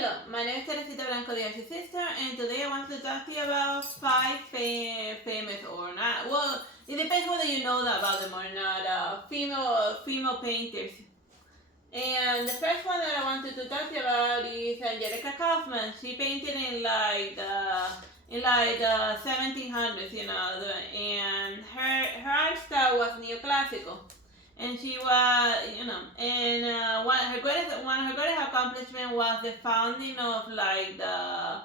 Hello, my name is Teresita Blanco, the Artsy Sister, and today I want to talk to you about 5 famous or not. Well, it depends whether you know about them or not. Female painters. And the first one that I wanted to talk to you about is Angelica Kauffman. She painted in the 1700s, and her art style was neoclassical. And she was, and one of her greatest accomplishments was the founding of the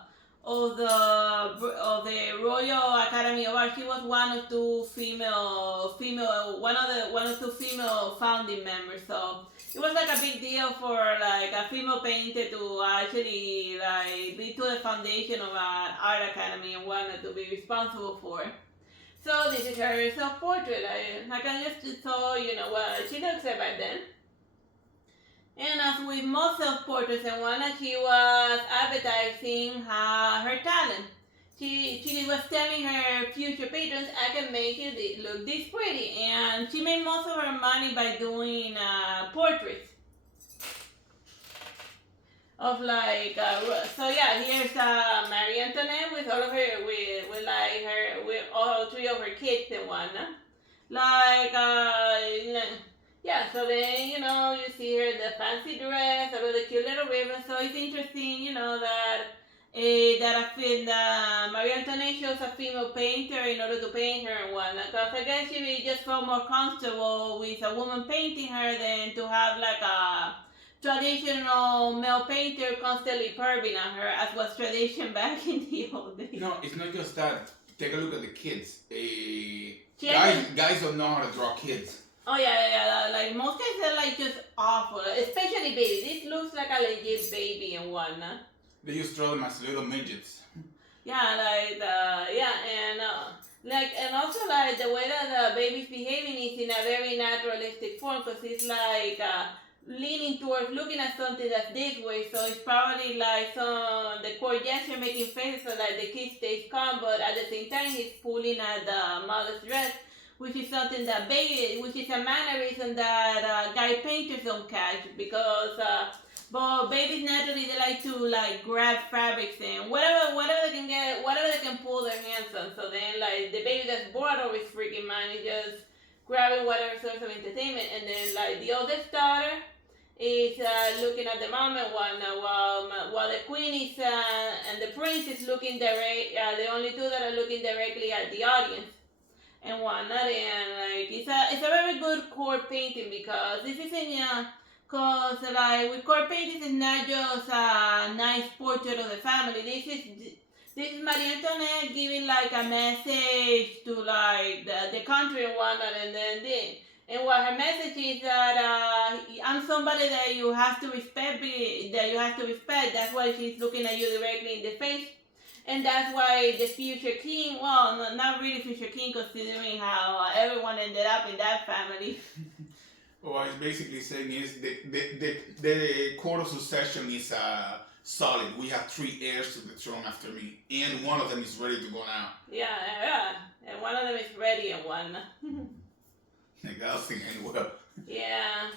Royal Academy of Art. She was one of two female founding members. So it was like a big deal for like a female painter to actually like be to the foundation of an art academy and wanted to be responsible for it. So this is her self-portrait. I can just show what she looks like back then. And as with most self-portraits and whatnot, she was advertising her talent. She was telling her future patrons, I can make you look this pretty. And she made most of her money by doing portraits. Of so yeah, here's Marie Antoinette with all of her, with all 3 of her kids and whatnot. Yeah, so then, you see her, the fancy dress, all of the cute little ribbons. So it's interesting, that Marie Antoinette chose a female painter in order to paint her and whatnot. Because I guess she just felt more comfortable with a woman painting her than to have like a traditional male painter constantly perving on her, as was tradition back in the old days. No, it's not just that. Take a look at the kids. Guys don't know how to draw kids. Oh yeah. Like most kids, they're like just awful, especially baby. This looks like a legit baby and whatnot. They just draw them as little midgets. Yeah, and also like the way that the baby's behaving is in a very naturalistic form, because it's like leaning towards looking at something that's this way, so it's probably like the core gesture making faces so like the kid stays calm, but at the same time he's pulling at the mother's dress, which is something that which is a mannerism that guy painters don't catch, because but babies naturally they like to like grab fabrics and whatever they can get, whatever they can pull their hands on. So then like the baby that's bored of his freaking mind is just grabbing whatever source of entertainment, and then like the oldest daughter is looking at the mom and whatnot, while the queen is and the prince is looking the only two that are looking directly at the audience and whatnot. And like it's a very good court painting, because this isn't because like with court paintings, it's not just a nice portrait of the family. This is Marie Antoinette giving like a message to like the country and whatnot, and what her message is that I'm somebody that you have to respect. That's why she's looking at you directly in the face, and that's why the future king. Well, not really future king, considering how everyone ended up in that family. What it's basically saying is the court of succession is solid. We have 3 heirs to the throne after me, and one of them is ready to go now. Yeah, and one of them is ready and one. That thing ain't well. Yeah,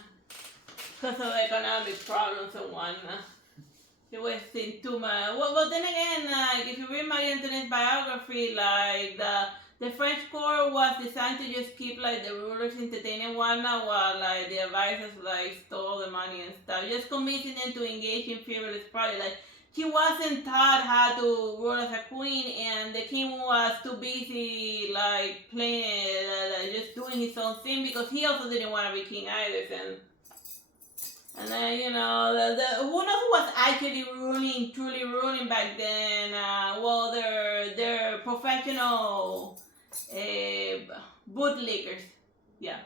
because of economic problems and whatnot. He was in too much. Well, then again, like if you read Marie Antoinette's biography, like the French court was designed to just keep like the rulers entertained and whatnot, while like the advisors like stole the money and stuff, just convincing them to engage in frivolous projects. Like she wasn't taught how to rule as a queen, and the king was too busy like playing, just doing his own thing, because he also didn't want to be king either. And then who knows who was actually truly ruling back then? Well, they're professional bootlickers. Yeah.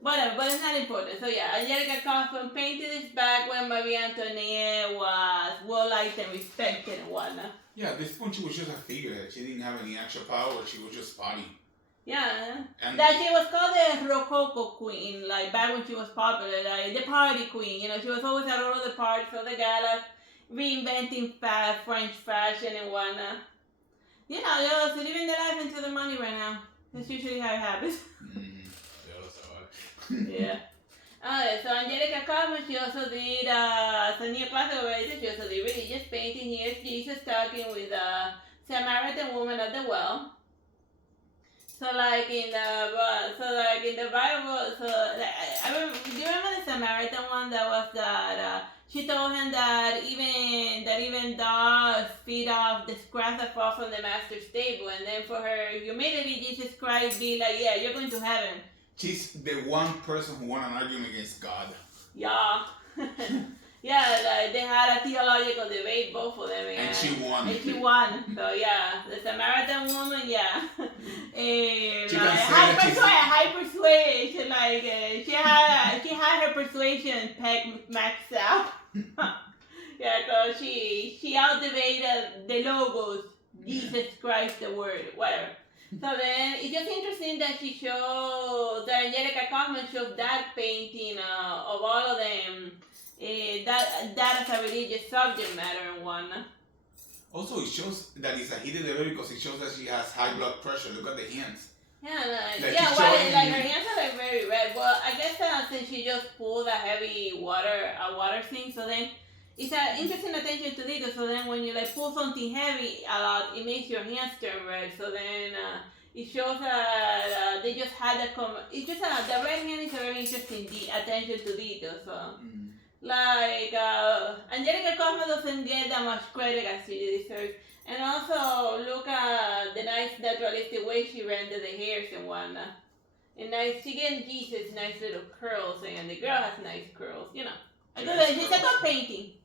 Whatever, but it's not important. So yeah, Angelica Kauffman painted this back when Marie Antoinette was well liked and respected and whatnot. Yeah, at this point she was just a figurehead. She didn't have any actual power. She was just spotty. Yeah, that she was called the Rococo Queen, like back when she was popular, like the party queen. She was always at all of the parties of the galas, reinventing French fashion and whatnot. Just living the life into the money right now. That's usually how it happens. Yeah. So Angelica Kauffman, she also did, as a neoclassical writer, she also did religion. religious painting. Here's Jesus talking with a Samaritan woman at the well. So like in the Bible, do you remember the Samaritan one that was that she told him that even dogs feed off the scraps that fall from the master's table, and then for her humility, Jesus Christ be like, yeah, you're going to heaven. She's the one person who won an argument against God. Yeah. Yeah, like they had a theological debate, both of them. And she won. So yeah, the Samaritan woman, yeah. High persuasion, like she had her persuasion peg maxed out. Yeah, cause she outdebated the logos, Jesus Christ, the word, whatever. So then it's just interesting that she showed that Angelica Kauffman showed that painting of all of them. That as a religious subject matter in one. Also, it shows that it's a hidden level because it shows that she has high blood pressure. Look at the hands. Yeah, like her hands are like very red. Well, I guess since she just pulled a water thing, so then it's an interesting attention to detail. So then when you like pull something heavy a lot, it makes your hands turn red. So then it shows that they just had the red hand is a very interesting attention to detail. So. Like, Angelica Kauffman doesn't get that much credit as she deserves. And also, look at the nice naturalistic way she rendered the hairs and whatnot. And she gets Jesus nice little curls, and the girl has nice curls, you know. She's a good painting.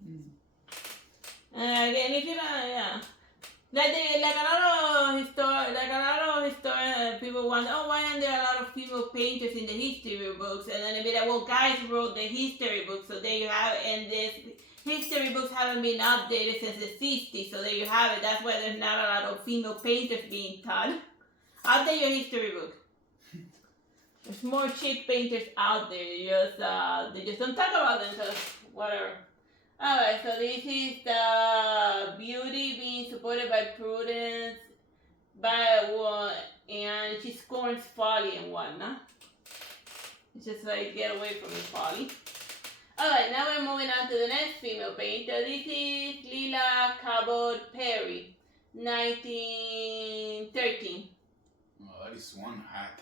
And if you don't, yeah. Like a lot of historian people wonder, why aren't there a lot of female painters in the history books? And then they be like, well, guys wrote the history books, so there you have it. And this history books haven't been updated since the 60s, so there you have it. That's why there's not a lot of female painters being taught. Update your history book. There's more chick painters out there. They just don't talk about them, so whatever. Alright, so this is the beauty being supported by prudence, and she scorns folly and whatnot. It's just like, get away from me, folly. Alright, now we're moving on to the next female painter. This is Lea Cahill Perry, 1913. Oh, that is one hat.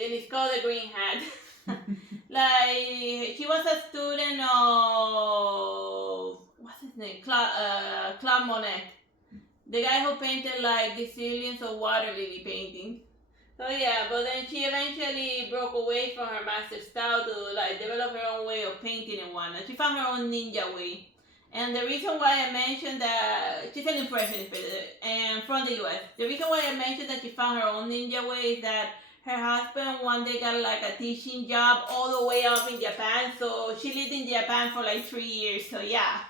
And it's called the Green Hat. Like, she was a student of, what's his name? Claude Monet. The guy who painted like the zillions of water lily paintings. So yeah, but then she eventually broke away from her master style to like develop her own way of painting and whatnot. She found her own ninja way. And the reason why I mentioned that, she's an impressionist and from the US. The reason why I mentioned that she found her own ninja way is that her husband one day got like a teaching job all the way up in Japan, so she lived in Japan for like 3 years, so yeah.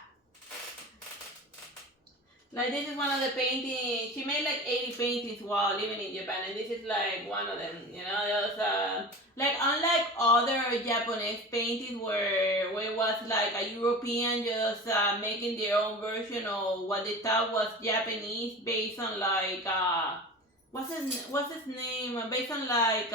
Like this is one of the paintings, she made like 80 paintings while living in Japan, and this is like one of them, you know. There was, like unlike other Japanese paintings where it was like a European just making their own version of what they thought was Japanese based on like, what's his name? Based on like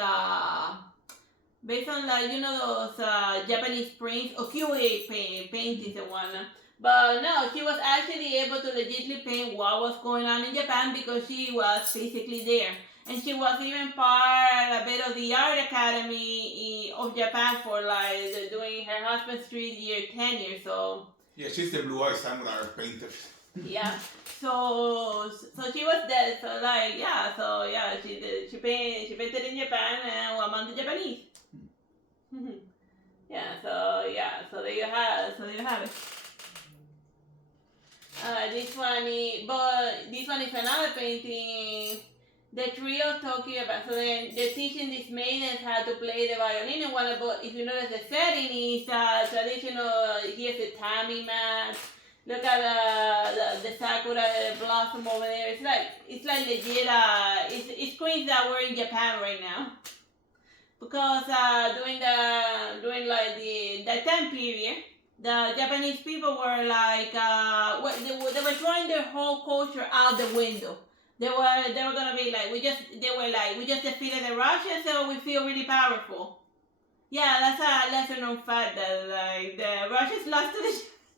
you know those Japanese prints or QA paintings and whatnot. But no, she was actually able to legitimately paint what was going on in Japan because she was physically there. And she was even a bit of the art academy of Japan for like doing her husband's 3-year tenure. So yeah, she's the blue-eyed samurai painter. Yeah. So she was there. So like she painted in Japan and among the Japanese. So there you have it. This one is another painting. The trio Tokyo Band. So then they're teaching these maidens how to play the violin and whatnot. But if you notice, the setting is traditional. Here's the tammy mat. Look at the sakura blossom over there. It's like legit. It's queens that were in Japan right now. Because during the time period, the Japanese people were like they were throwing their whole culture out the window. They were gonna be like we just defeated the Russians, so we feel really powerful. Yeah, that's a lesser known fact that like the Russians lost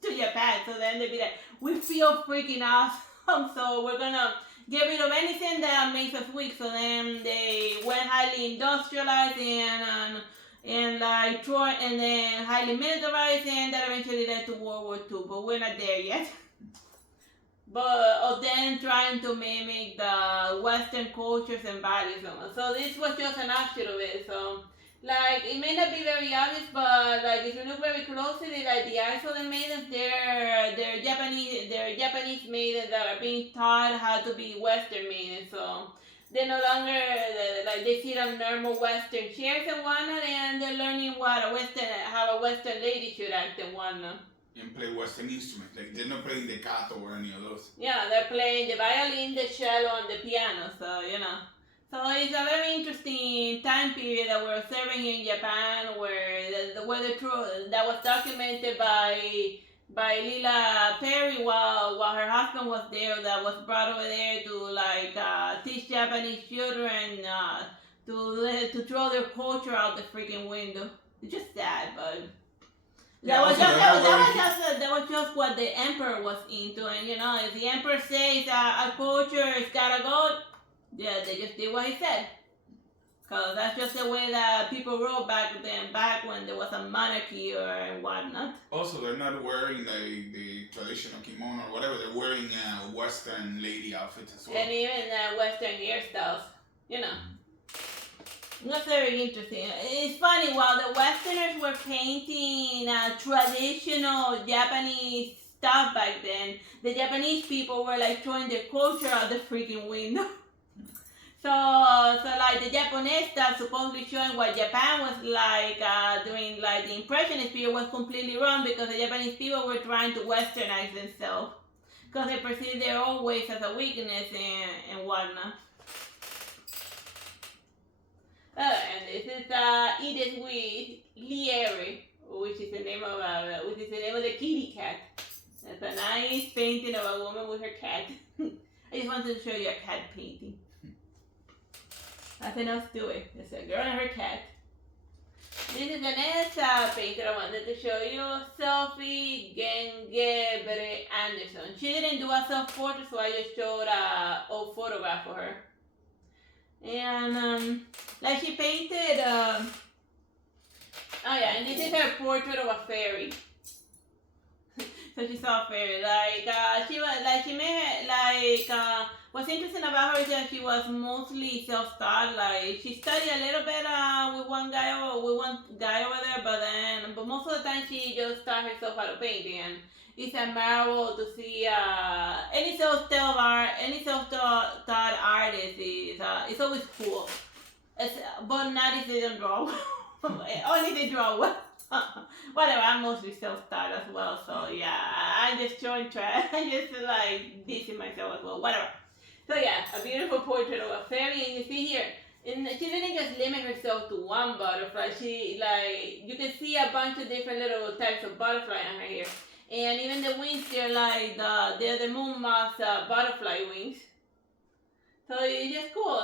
to to Japan. So then they'd be like, we feel freaking awesome, so we're gonna get rid of anything that makes us weak. So then they went highly industrialized and like and then highly militarized, and that eventually led to World War II. But we're not there yet. But of them trying to mimic the Western cultures and values. So this was just an offshoot of it. So like it may not be very obvious, but like if you look very closely, like the eyes of the maidens, they're Japanese maidens that are being taught how to be Western maidens. So they're no longer like they sit on normal Western chairs and whatnot, and they're learning how a Western lady should act and whatnot. And play Western instruments. Like they're not playing the gato or any of those. Yeah, they're playing the violin, the cello, and the piano. So So it's a very interesting time period that we're observing in Japan, where that was documented by Lea Perry while her husband was there. That was brought over there to like teach Japanese children to throw their culture out the freaking window. It's just sad, but. That was just what the emperor was into, and if the emperor says a culture has gotta go, yeah, they just did what he said, cause that's just the way that people wrote back when there was a monarchy or whatnot. Also, they're not wearing the traditional kimono or whatever. They're wearing Western lady outfits as well, and even Western hairstyles, That's very interesting. It's funny, while the Westerners were painting traditional Japanese stuff back then, the Japanese people were like throwing their culture out the freaking window. So like the Japonistas supposedly showing what Japan was like during like the impressionist period was completely wrong, because the Japanese people were trying to westernize themselves because they perceived their own ways as a weakness and whatnot. And this is Edith Leary, which is the name of the kitty cat. That's a nice painting of a woman with her cat. I just wanted to show you a cat painting. Nothing else to it. It's a girl and her cat. This is the next painter I wanted to show you, Sophie G. Anderson. She didn't do a self-portrait, so I just showed a old photograph of her. And like she painted and this is her portrait of a fairy. So she saw a fairy, what's interesting about her is that she was mostly self-taught. Like she studied a little bit with one guy over there, but most of the time she just taught herself how to paint. And it's admirable to see any self-taught artist. It's always cool. But not if they don't draw well. Only if they draw well. Whatever, I'm mostly self-taught as well, so yeah, I'm just showing trash. I'm just like dissing myself as well, whatever. So yeah, a beautiful portrait of a fairy, and you see here, and she didn't just limit herself to one butterfly. She you can see a bunch of different little types of butterfly on her here. And even the wings, they're like they're the moon moth's butterfly wings. So it's just cool.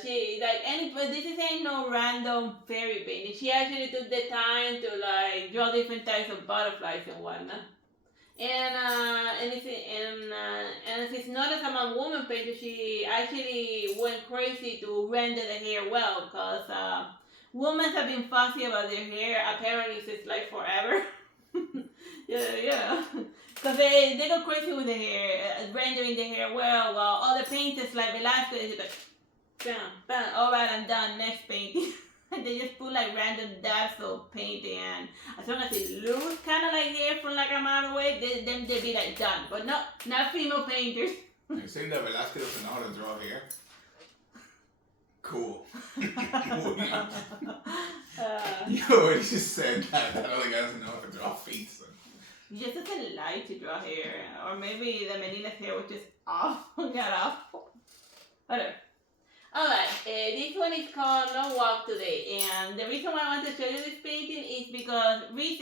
This ain't no random fairy painting. She actually took the time to draw different types of butterflies and whatnot. And if it's not as a woman painter, she actually went crazy to render the hair well, because women have been fussy about their hair. Apparently, it's like forever. Yeah. Because they go crazy with the hair, rendering the hair well, while other painters like Velasco, they just like, bam, bam, alright, I'm done, next painting. And they just put like random dabs of painting, and as long as it looks kind of like hair from like a mile away, then they be like done. But no, not female painters. You're saying that Velasco doesn't know how to draw hair? Cool. You already just said that other guy doesn't know how to draw feet. So. He just doesn't like to draw hair, or maybe the Menina's hair was just off, got off. Whatever. Alright, this one is called No Walk Today, and the reason why I want to show you this painting is because like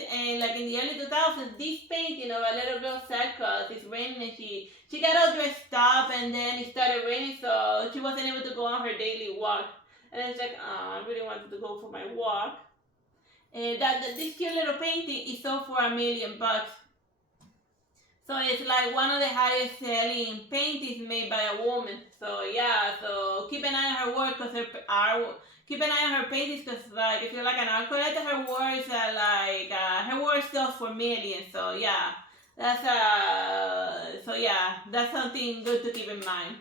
in the early 2000s, this painting of a little girl sad because it's raining, and she got all dressed up, and then it started raining, so she wasn't able to go on her daily walk. And it's like, oh, I really wanted to go for my walk. This cute little painting is sold for $1 million. So it's like one of the highest selling paintings made by a woman. So yeah, so keep an eye on her work, keep an eye on her paintings, because like if you're like an art collector, her works are like her work sells for millions. So yeah, that's something good to keep in mind.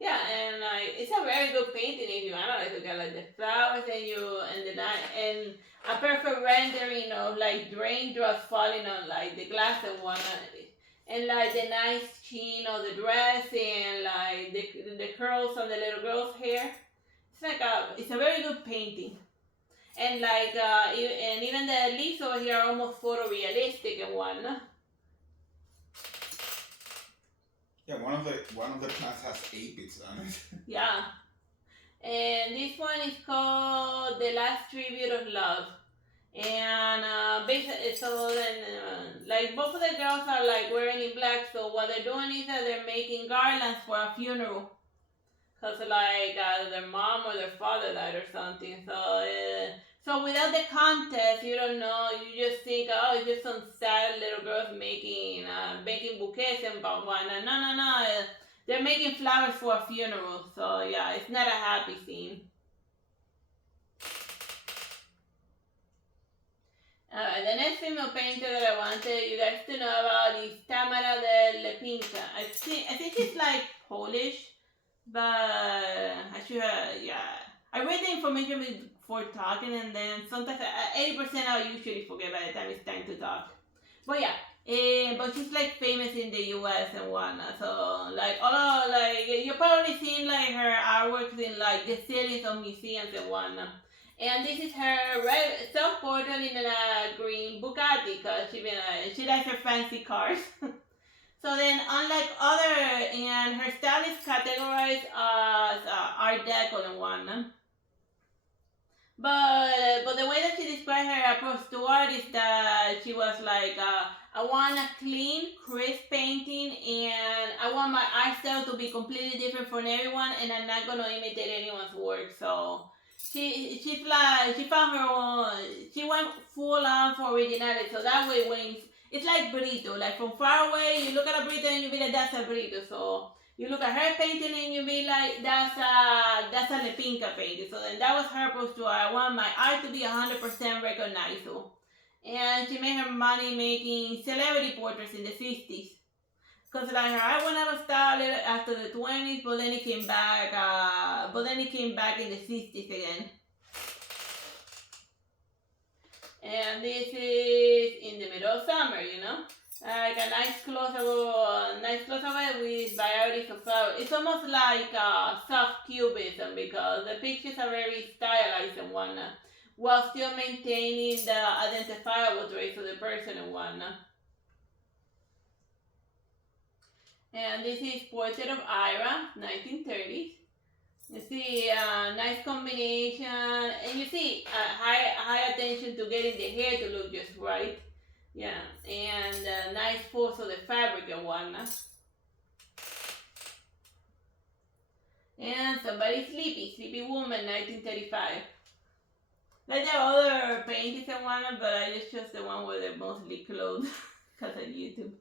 Yeah, and like it's a very good painting if you analyze. You got like the flowers and a perfect rendering of like raindrops falling on like the glass and whatnot, and like the nice sheen of the dress and like the curls on the little girl's hair. It's a very good painting, and like and even the leaves over here are almost photorealistic and whatnot. Yeah, one of the plants has aphids on it. Yeah. And this one is called The Last Tribute of Love. And basically, so then, like both of the girls are like wearing in black. So what they're doing is that they're making garlands for a funeral, cause like their mom or their father died or something. So without the context, you don't know. You just think, oh, it's just some sad little girls making bouquets and whatnot. No. They're making flowers for a funeral. So yeah, it's not a happy scene. Alright, the next female painter that I wanted you guys to know about is Tamara de Lepinka. I think she's like Polish, but I should I read the information before talking, and then sometimes 80% I usually forget by the time it's time to talk. But yeah, but she's like famous in the US and whatnot. So like you're probably seeing like her artworks in like the ceilings of museums and whatnot. And this is her self-portrait in a green Bugatti, because she likes her fancy cars. So then, unlike and her style is categorized as Art Deco and whatnot. But the way that she described her approach to art is that she was like, I want a clean, crisp painting, and I want my art style to be completely different from everyone, and I'm not gonna imitate anyone's work. So she found her own. She went full on for originality. So that way, when it's like burrito, like from far away, you look at a burrito and you be like, that's a burrito. So you look at her painting and you be like, that's a Lepinka painting. So then that was her approach to art. I want my art to be 100% recognizable. And she made her money making celebrity portraits in the 50s. Because like her art went out of style after the 20s, but then it came back. In the 60s again. And this is in the middle of summer, you know. Like a nice close-up with varieties of flowers. It's almost like soft cubism, because the pictures are very stylized and whatnot, while still maintaining the identifiable traits of the person and whatnot. And this is Portrait of Ira, 1930s. You see nice combination, and you see high attention to getting the hair to look just right. Yeah, and nice folds of the fabric and whatnot. And Somebody Sleepy Woman, 1935. Like there are other paintings and whatnot, but I just chose the one where they're mostly clothed because of YouTube.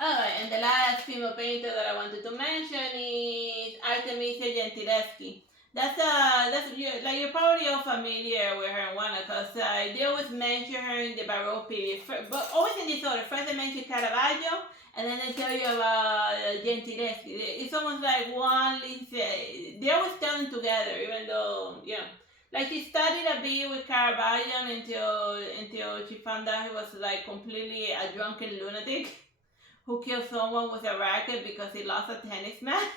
Alright, and the last female painter that I wanted to mention is Artemisia Gentileschi. You're probably all familiar with her and whatnot, because they always mention her in the Baroque period, but always in this order. First they mention Caravaggio, and then they tell you about Gentileschi. It's almost like they always tell them together, even though, like she studied a bit with Caravaggio until she found out he was like completely a drunken lunatic who killed someone with a racket because he lost a tennis match.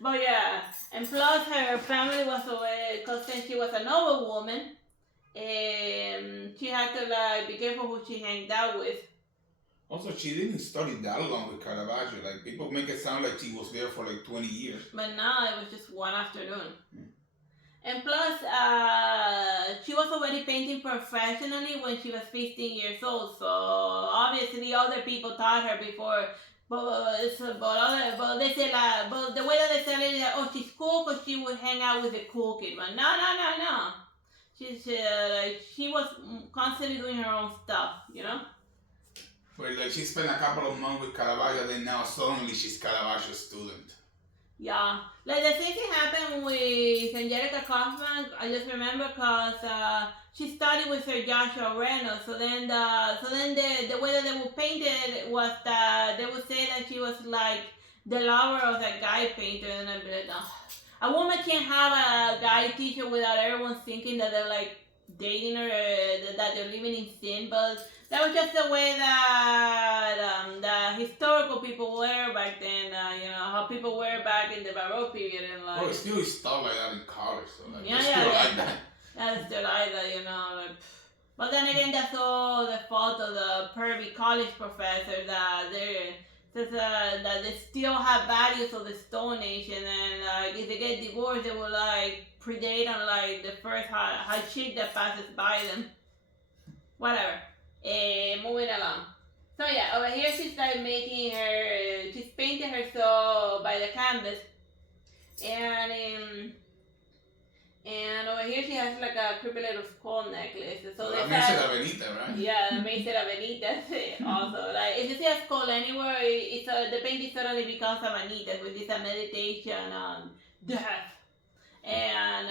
But yeah, and plus her family was away, because since she was a noble woman, she had to like be careful who she hanged out with. Also, she didn't study that long with Caravaggio. Like, people make it sound like she was there for like 20 years. But no, it was just one afternoon. And plus, she was already painting professionally when she was 15 years old. So obviously, other people taught her before. But they say but the way that they say it is that, oh, she's cool because she would hang out with the cool kid. But no. She's like she was constantly doing her own stuff, you know. But like she spent a couple of months with Caravaggio, then now suddenly she's Caravaggio's student. Yeah, like the same thing happened with Angelica Kauffman. I just remember because she studied with Sir Joshua Reynolds. So then the way that they would paint it was that they would say that she was like the lover of that guy painter, and I'd be like, no. A woman can't have a guy teacher without everyone thinking that they're like dating her, that they're living in sin. But that was just the way that the historical people were back then. You know how people were back in the Baroque period, and like. Oh, it's still stuff like that in college, so like Yeah, still yeah. like that. That's still like that, you know. Like, but then again, that's all the fault of the pervy college professors that that they still have values of the Stone Age, and then like if they get divorced, they will like predate on like the first hot chick that passes by them. Whatever. Moving along. So yeah, over here she's like making her, she's painting herself by the canvas, and over here she has like a creepy little skull necklace. So that makes it a Benita, right? Yeah, that makes it a Benita. Also, like if you see a skull anywhere, the painting suddenly becomes a Benita, which is a meditation on death and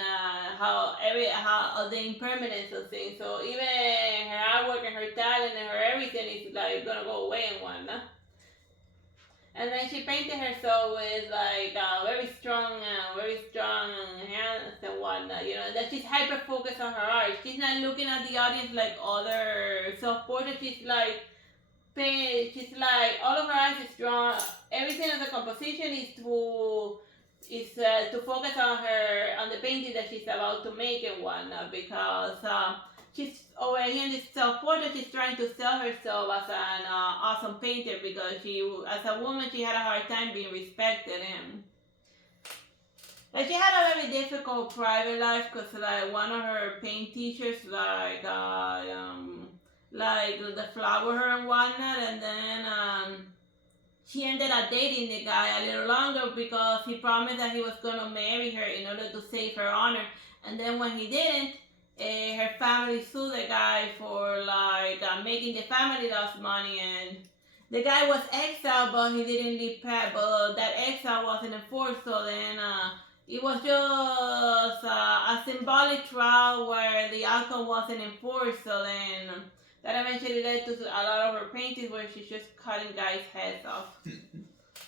how the impermanence of things. So even her artwork and her talent and her everything is like gonna go away in one. No? And then she painted herself with like very strong hands and whatnot, you know, that she's hyper focused on her art. She's not looking at the audience like other self-portraits. She's like all of her eyes is drawn. Everything of the composition is to focus on the painting that she's about to make and whatnot, because she's over here in this self-portrait, she's trying to sell herself as an awesome painter, because as a woman, she had a hard time being respected, and like she had a very difficult private life, because like one of her paint teachers like the flower her and whatnot, and then she ended up dating the guy a little longer because he promised that he was gonna marry her in order to save her honor, and then when he didn't, her family sued the guy for like making the family lost money, and the guy was exiled, but he didn't leave past, but that exile wasn't enforced. So then it was just a symbolic trial where the outcome wasn't enforced. So then that eventually led to a lot of her paintings where she's just cutting guys' heads off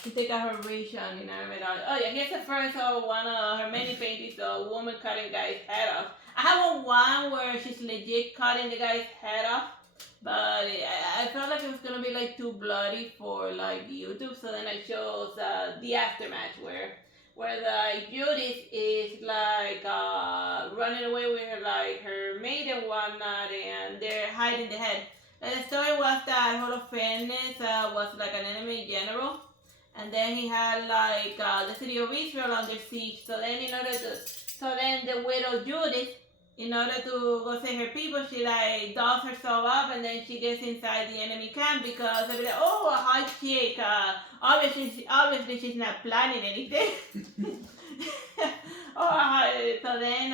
to take out her vision, you know. Oh yeah, here's the first one of her many paintings, a woman cutting guys' head off. I have one where she's legit cutting the guy's head off, but I felt like it was gonna be like too bloody for like YouTube, so then I chose the aftermath where the Judith is like running away with her maid and whatnot, and they're hiding the head. And the story was that Holofernes was like an enemy general, and then he had like the city of Israel under siege. So then the widow Judith, in order to go save her people, she like dolls herself up, and then she gets inside the enemy camp, because they'll be like, oh, a hot chick. Obviously she's not planning anything. So then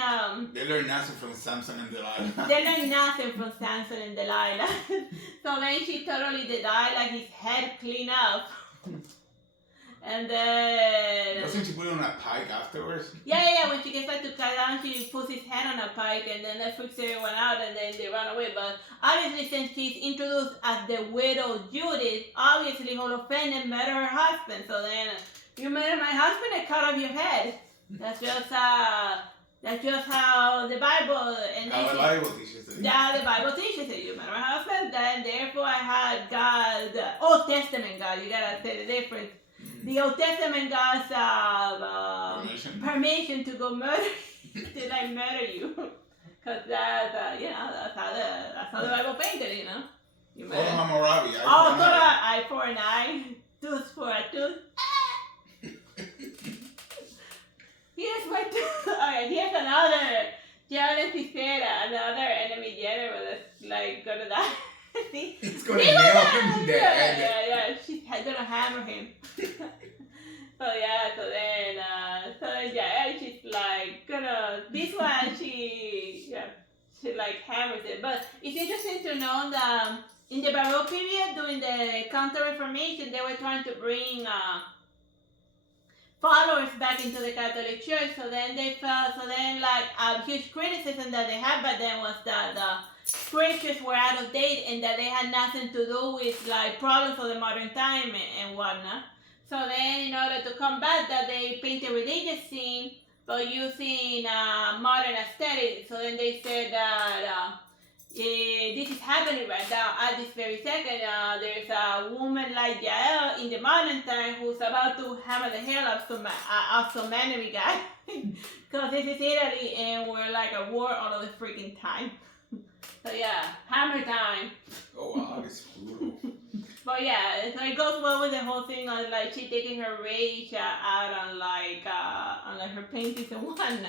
they learn nothing from Samson and Delilah. They learn nothing from Samson and Delilah. So then she totally did like his head clean up. And then... Doesn't she put it on a pike afterwards? Yeah. When she gets back to cut down, she puts his head on a pike, and then that freaks everyone out, and then they run away. But obviously, since she's introduced as the widow Judith, obviously Holofernes murdered her husband. So then, you murdered my husband, I cut off your head. That's just how the Bible... And how the Bible teaches it. Yeah, the Bible teaches it. You murder my husband, then therefore I had God, the Old Testament God, you gotta say the difference. The Old Testament God's permission to go murder you. Did I murder you? Because that's how the Bible painted it, you know. You murder. Hammurabi. Eye for an eye, tooth for a tooth. Here's my tooth. Alright, here's another Gentileschi.A, another enemy general that's like gonna die. See? It's gonna nail him in the head. Yeah. She's gonna hammer him. So then she's like gonna. This one she like hammers it. But it's interesting to know that in the Baroque period, during the Counter-Reformation, they were trying to bring followers back into the Catholic Church. So then they felt, so then like a huge criticism that they had back then was that the scriptures were out of date and that they had nothing to do with like problems of the modern time and whatnot. So then in order to combat that, they painted religious scene but using modern aesthetics. So then they said that this is happening right now at this very second. There's a woman like Lea Cahill in the modern time who's about to hammer the hell out some enemy guy. Because this is Italy and we're like a war all of the freaking time. So yeah, hammer time. Oh wow, that's brutal. But yeah, so it goes well with the whole thing of like she taking her rage out on like her paintings and whatnot.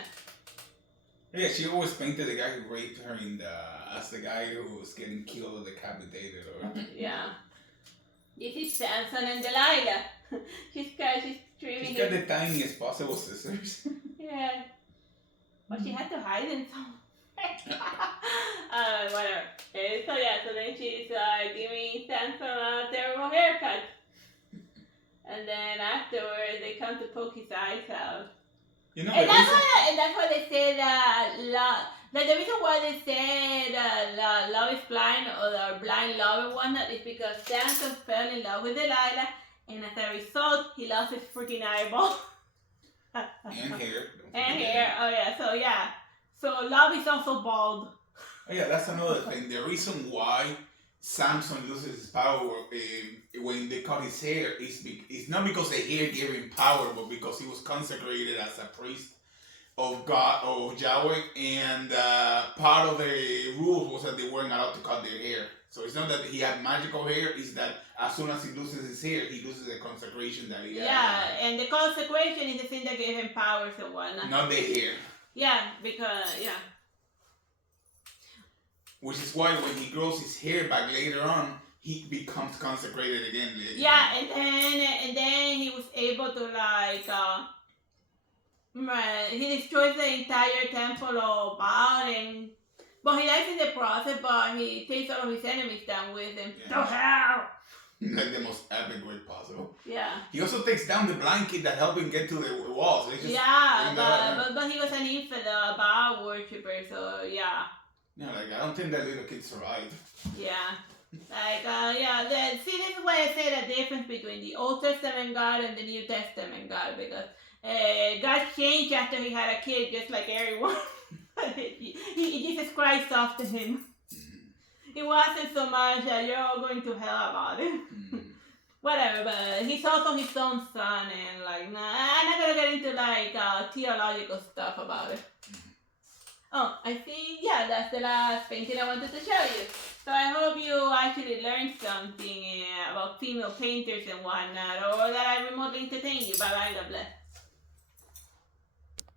Yeah, she always painted the guy who raped her as the guy who was getting killed or decapitated or. Yeah. This is Samson and Delilah. She's treating. She's got the tiniest possible scissors. Yeah. But she had to hide in some. Whatever. So yeah, so then she's giving Samson a terrible haircut. And then afterwards they come to poke his eyes out. You know, and that's why they say that like the reason why they say love is blind or the blind love and whatnot is because Samson fell in love with Delilah and as a result he lost his freaking eyeball. And hair. And hair, oh yeah, so yeah. So love is also bald. Oh yeah, that's another thing. The reason why Samson loses his power when they cut his hair is not because the hair gave him power, but because he was consecrated as a priest of God, of Yahweh, and part of the rules was that they weren't allowed to cut their hair. So it's not that he had magical hair, it's that as soon as he loses his hair, he loses the consecration that he had. Yeah, and the consecration is the thing that gave him powers and whatnot. Not the hair. Yeah, because, yeah. Which is why when he grows his hair back later on, he becomes consecrated again. Yeah, and then he was able to like he destroys the entire temple of Baal, but he dies in the process. But he takes all of his enemies down with him. Yeah. To hell! Like the most epic way possible. Yeah. He also takes down the blanket that helped him get to the walls. But he was an infidel Baal worshipper, so yeah. Yeah, like I don't think that little kid survived. Yeah. See, this is why I say the difference between the Old Testament God and the New Testament God, because God changed after he had a kid, just like everyone. Jesus Christ off to him. It wasn't so much that you're all going to hell about it. Whatever, but he's also his own son, and like, nah, I'm not gonna get into like theological stuff about it. Oh, I think, yeah, that's the last painting I wanted to show you. So I hope you actually learned something about female painters and whatnot, or that I remotely entertained you. Bye bye, God bless.